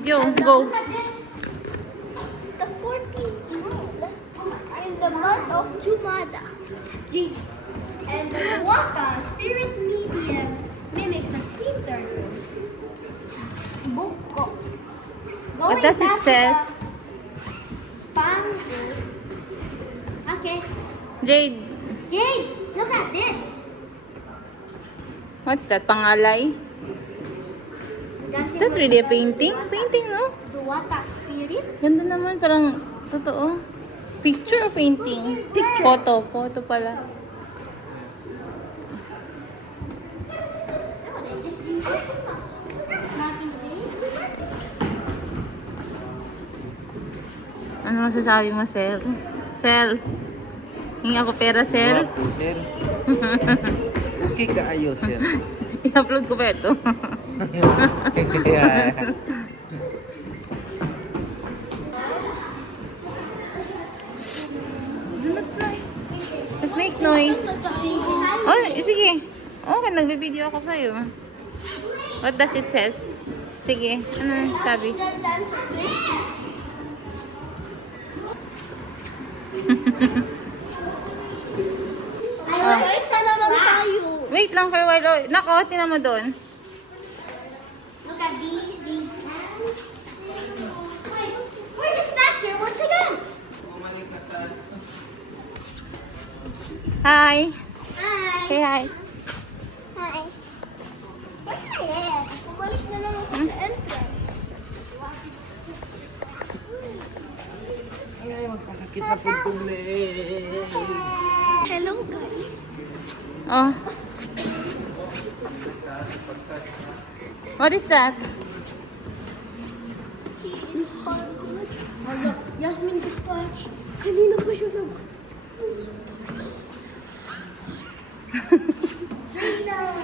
video. Go. Look at this. The 14th in the month of Jumada. And the Waka spirit medium mimics a sea turtle. Buko. What does it says? Okay. Jade, Jade, look at this. what's that? Pangalay? Is that really a painting? Painting, no? The Waka spirit. Ganda naman, parang totoo. Picture or painting? Picture. Photo. Photo pala. Ano masasabi mo, Sel? Sel, hingi ako pera, Sel. Wapo, sir. Okay kaayo, sir. I-upload ko ba ito? Yeah. Do not fly. Don't make noise. Oh, sige. Okay, nagbe-video ako sa'yo. What does it says? Sige, ano sabi? Ay, sana lang tayo. Wait lang for a while. Oh, nako, tinan mo doon. Look at these. Wait, we're just back here once again. Hi. Hi. Say hi. Hi. Where's my head? Umalis na lang ako sa entrance. Ay, magpasakit na po itong leg. Hello, guys. Oh. What is that? Yasmin Dispatch. Kanina pa siya nag... Freedom!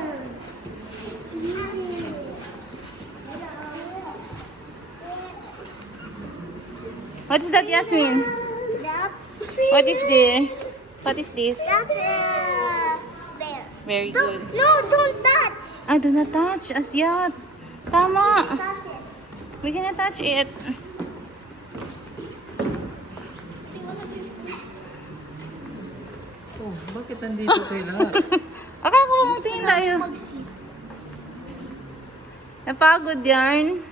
What is that, Yasmin? What is this? What is this? That's there. Very good. No, don't touch. Ah, do not touch. Asyat. Tama. Touch it. We cannot touch it. Oh, bakit nandito kayo lahat? Akala ko magtingin tayo. Mag-sit. Napagod yarn.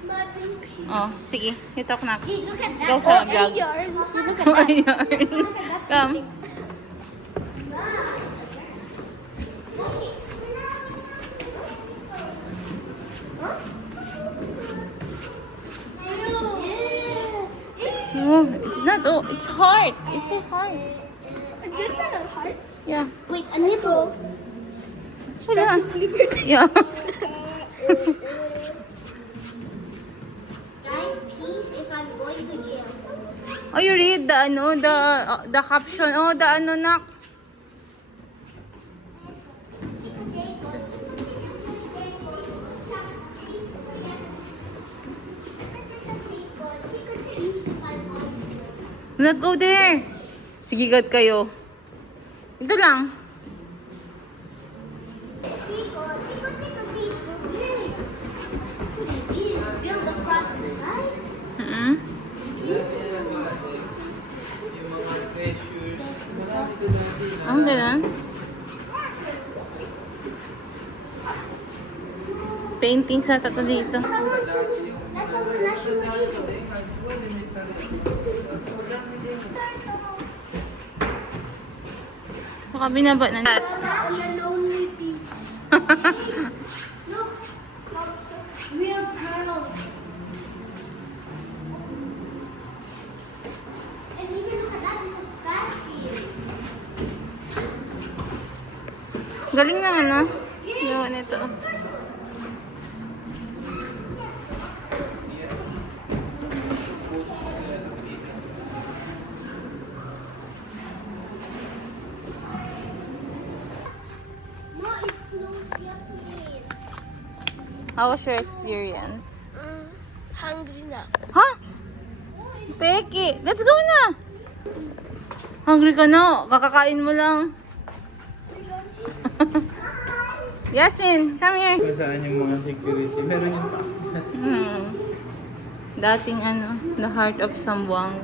Imagine peace. Oh, sige. You talk na. Hey, look at that. Go sa vlog. yarn. Look at Oh, that. yarn. Come. Oh, it's not. Oh, it's hard. It's so hard. Is that a heart? Yeah. Wait, a nipple. Wala. Liberty. Yeah. Guys, peace if I'm going to jail. Oh, you read the ano, the caption. Oh, the ano nak. Do not go there. Sige, God kayo. Ito lang. Chico, Chico, Chico, Chico. Yay! It is built across the sky. Mm-hmm. Yung mga treasures. Marami ko natin. Ang ganun. Painting sa tato dito. That's our national anthem. Baka binaba na lahat. On a lonely beach. Look, real girls. And even look at that, it's a statue. Galing naman, no? Gawa nito. No, it's no Yasmin. How was your experience? Hungry na. Ha? Peki, let's go na! Hungry ka na? Kakakain mo lang. Yasmin, come here. Kung saan yung mga security. Meron yung pa. Dating ano, the heart of Sambuang.